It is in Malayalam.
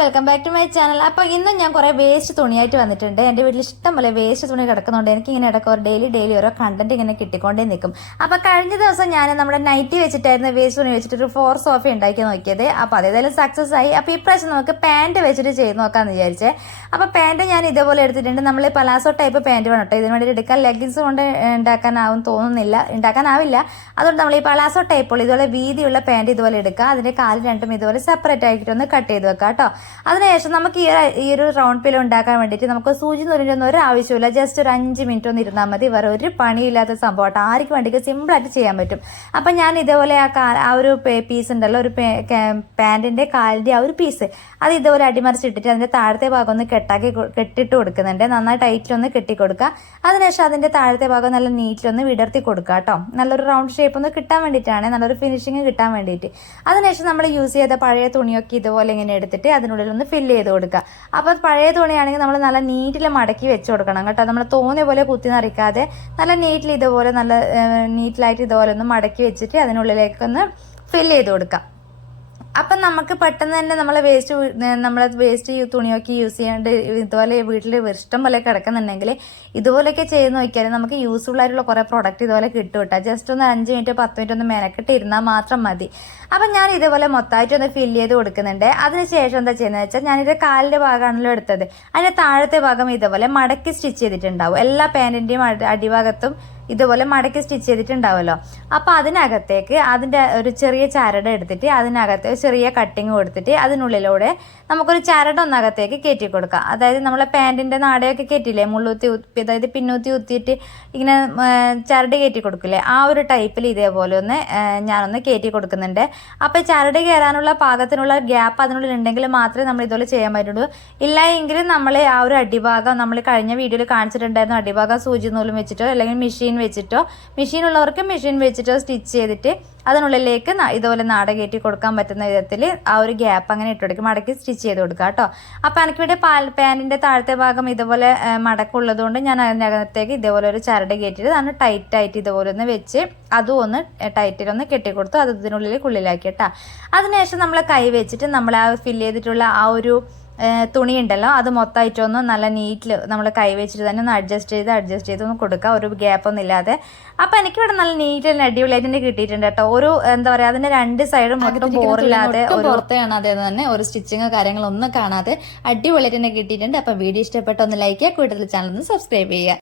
Welcome back to my channel. അപ്പോൾ ഇന്നും ഞാൻ കുറേ വേസ്റ്റ് തുണിയായിട്ട് വന്നിട്ടുണ്ട്. എൻ്റെ വീട്ടിൽ ഇഷ്ടം പോലെ വേസ്റ്റ് തുണി കിടക്കുന്നുണ്ട്. എനിക്ക് ഇങ്ങനെ ഇടയ്ക്ക് ഡെയിലി ഓരോ കണ്ടന്റ് ഇങ്ങനെ കിട്ടിക്കൊണ്ടേ നിൽക്കും. അപ്പോൾ കഴിഞ്ഞ ദിവസം ഞാൻ നമ്മുടെ നൈറ്റി വെച്ചിട്ടായിരുന്നു വേസ്റ്റ് തുണി വെച്ചിട്ട് ഒരു 4 സോഫ ഉണ്ടാക്കി നോക്കിയത്. അപ്പോൾ അതേതായാലും സക്സസ് ആയി. അപ്പോൾ ഇപ്രാവശ്യം നമുക്ക് പാൻറ് വെച്ചിട്ട് ചെയ്ത് നോക്കാമെന്ന് വിചാരിച്ചേ. അപ്പോൾ പാൻറ് ഞാൻ ഇതേപോലെ എടുത്തിട്ടുണ്ട്. നമ്മൾ പലാസോ ടൈപ്പ് പാൻറ് വേണം കേട്ടോ. ഇതിന് വേണ്ടി എടുക്കാൻ ലെഗിൻസ് കൊണ്ട് ഉണ്ടാക്കാനാവില്ല. അതുകൊണ്ട് നമ്മൾ ഈ പലാസോ ടൈപ്പുള്ള ഇതുപോലെ വീതിയുള്ള പാൻറ് ഇതുപോലെ എടുക്കുക. അതിൻ്റെ കാല് രണ്ടും ഇതുപോലെ സെപ്പറേറ്റ് ആക്കിയിട്ട് ഒന്ന് കട്ട് ചെയ്ത് വെക്കാം കേട്ടോ. അതിനുശേഷം നമുക്ക് ഈ ഒരു റൗണ്ട് പിലോ ഉണ്ടാക്കാൻ വേണ്ടിയിട്ട് നമുക്ക് സൂചി നൂലിൻ്റെ ഒരു ആവശ്യമില്ല. ജസ്റ്റ് ഒരു 5 മിനിറ്റ് ഒന്ന് ഇരുന്നാൽ മതി. വേറെ ഒരു പണിയില്ലാത്ത സംഭവമായിട്ട് ആർക്കും വേണ്ടിയിട്ട് സിമ്പിളായിട്ട് ചെയ്യാൻ പറ്റും. അപ്പം ഞാൻ ഇതേപോലെ ആ ഒരു പീസ് ഉണ്ടല്ലോ, ഒരു പാൻറ്റിൻ്റെ കാലിൻ്റെ ആ ഒരു പീസ് അത് ഇതുപോലെ അടിമറിച്ചിട്ടിട്ട് അതിൻ്റെ താഴത്തെ ഭാഗം ഒന്ന് കെട്ടിട്ട് കൊടുക്കുന്നുണ്ട്. നന്നായി ടൈറ്റിലൊന്ന് കെട്ടിക്കൊടുക്കുക. അതിനുശേഷം അതിൻ്റെ താഴത്തെ ഭാഗം നല്ല നീറ്റിലൊന്ന് വിടർത്തി കൊടുക്കുക കേട്ടോ. നല്ലൊരു റൗണ്ട് ഷേപ്പ് ഒന്ന് കിട്ടാൻ വേണ്ടിയിട്ടാണ്, നല്ലൊരു ഫിനിഷിങ് കിട്ടാൻ വേണ്ടിയിട്ട്. അതിനുശേഷം നമ്മൾ യൂസ് ചെയ്ത പഴയ തുണിയൊക്കെ ഇതുപോലെ ഇങ്ങനെ എടുത്തിട്ട് അതിനുള്ളിൽ ഒന്ന് ഫില്ല് ചെയ്ത് കൊടുക്കുക. അപ്പോൾ പഴയ തുണിയാണെങ്കിൽ നമ്മൾ നല്ല നീറ്റിൽ മടക്കി വെച്ച് കൊടുക്കണം കേട്ടോ. നമ്മൾ തോന്നിയ പോലെ കുത്തി നിറയ്ക്കാതെ നല്ല നീറ്റിൽ ഇതുപോലെ നല്ല നീറ്റിലായിട്ട് ഇതുപോലെ ഒന്ന് മടക്കി വെച്ചിട്ട് അതിനുള്ളിലേക്കൊന്ന് ഫില്ല് ചെയ്ത് കൊടുക്കാം. അപ്പം നമുക്ക് പെട്ടെന്ന് തന്നെ നമ്മളെ വേസ്റ്റ് തുണിയൊക്കെ യൂസ് ചെയ്യാണ്ട് ഇതുപോലെ വീട്ടിൽ ഇഷ്ടം പോലെ കിടക്കുന്നുണ്ടെങ്കിൽ ഇതുപോലെയൊക്കെ ചെയ്ത് നോക്കിയാൽ നമുക്ക് യൂസ്ഫുൾ ആയിട്ടുള്ള കുറേ പ്രോഡക്റ്റ് ഇതുപോലെ കിട്ടും കേട്ടോ. ജസ്റ്റ് ഒന്ന് 5 മിനിറ്റ് 10 മിനിറ്റ് ഒന്ന് മെനക്കെട്ട് ഇരുന്നാൽ മാത്രം മതി. അപ്പം ഞാൻ ഇതുപോലെ മൊത്തമായിട്ട് ഒന്ന് ഫില്ല് ചെയ്ത് കൊടുക്കുന്നുണ്ട്. അതിനുശേഷം എന്താ ചെയ്യുന്നത് വെച്ചാൽ ഞാനിത് കാലിൻ്റെ ഭാഗമാണല്ലോ എടുത്തത്. അതിൻ്റെ താഴത്തെ ഭാഗം ഇതുപോലെ മടക്കി സ്റ്റിച്ച് ചെയ്തിട്ടുണ്ടാവും. എല്ലാ പാൻറ്റിൻ്റെയും അടിഭാഗത്തും ഇതുപോലെ മടക്കി സ്റ്റിച്ച് ചെയ്തിട്ടുണ്ടാവുമല്ലോ. അപ്പോൾ അതിനകത്തേക്ക് അതിൻ്റെ ഒരു ചെറിയ ചരട് എടുത്തിട്ട് അതിനകത്ത് ചെറിയ കട്ടിങ് കൊടുത്തിട്ട് അതിനുള്ളിലൂടെ നമുക്കൊരു ചരട് ഒന്നകത്തേക്ക് കയറ്റി കൊടുക്കാം. അതായത് നമ്മളെ പാൻറ്റിൻ്റെ നാടയൊക്കെ കയറ്റില്ലേ, അതായത് പിന്നൂത്തി കുത്തിയിട്ട് ഇങ്ങനെ ചരട് കയറ്റി കൊടുക്കില്ലേ, ആ ഒരു ടൈപ്പിൽ ഇതേപോലെ ഒന്ന് ഞാനൊന്ന് കയറ്റി കൊടുക്കുന്നുണ്ട്. അപ്പോൾ ചരട് കയറാനുള്ള പാകത്തിനുള്ള ഗ്യാപ്പ് അതിനുള്ളിൽ ഉണ്ടെങ്കിൽ മാത്രമേ നമ്മൾ ഇതുപോലെ ചെയ്യാൻ പറ്റുള്ളൂ. ഇല്ല എങ്കിലും നമ്മൾ ആ ഒരു അടിഭാഗം നമ്മൾ കഴിഞ്ഞ വീഡിയോയിൽ കാണിച്ചിട്ടുണ്ടായിരുന്നു, അടിഭാഗം സൂചി നൂലും വെച്ചിട്ടോ അല്ലെങ്കിൽ മെഷീൻ ഉള്ളവർക്ക് മെഷീൻ വെച്ചിട്ടോ സ്റ്റിച്ച് ചെയ്തിട്ട് അതിനുള്ളിലേക്ക് ഇതുപോലെ നാട കയറ്റി കൊടുക്കാൻ പറ്റുന്ന വിധത്തിൽ ആ ഒരു ഗ്യാപ്പ് അങ്ങനെ ഇട്ടുകൊടുക്കും, മടക്കി സ്റ്റിച്ച് ചെയ്ത് കൊടുക്കുക കേട്ടോ. അപ്പോൾ എനിക്ക് വേണ്ടി പാൻറ്റിൻ്റെ താഴത്തെ ഭാഗം ഇതുപോലെ മടക്കുള്ളത് കൊണ്ട് ഞാൻ അതിനകത്തേക്ക് ഇതേപോലെ ഒരു ചരട് കയറ്റിയിട്ട് അതിന് ടൈറ്റായിട്ട് ഇതുപോലെ ഒന്ന് വെച്ച് അതും ഒന്ന് ടൈറ്റിലൊന്ന് കെട്ടിക്കൊടുത്തു. അത് ഇതിനുള്ളിലാക്കി കേട്ടോ. അതിനുശേഷം നമ്മൾ കൈ വെച്ചിട്ട് നമ്മൾ ആ ഫില്ല് ചെയ്തിട്ടുള്ള ആ ഒരു തുണി ഉണ്ടല്ലോ അത് മൊത്തമായിട്ടൊന്ന് നല്ല നീറ്റിൽ നമ്മൾ കൈ വെച്ചിട്ട് തന്നെ ഒന്ന് അഡ്ജസ്റ്റ് ചെയ്ത് ഒന്ന് കൊടുക്കുക, ഒരു ഗ്യാപ്പൊന്നും ഇല്ലാതെ. അപ്പോൾ എനിക്കിവിടെ നല്ല നീറ്റിൽ അടിപൊളിയായിട്ട് തന്നെ കിട്ടിയിട്ടുണ്ട് കേട്ടോ. ഒരു എന്താ പറയുക, അതിൻ്റെ 2 സൈഡും മൊത്തം ബോറില്ലാതെ പുറത്ത് കാണാതെ തന്നെ ഒരു സ്റ്റിച്ചിങ്ങോ കാര്യങ്ങളൊന്നും കാണാതെ അടിപൊളിയായിട്ട് തന്നെ കിട്ടിയിട്ടുണ്ട്. അപ്പോൾ വീഡിയോ ഇഷ്ടപ്പെട്ട ഒന്ന് ലൈക്ക് ചെയ്യുക, കൂടുതൽ ചാനൽ ഒന്ന് സബ്സ്ക്രൈബ് ചെയ്യുക.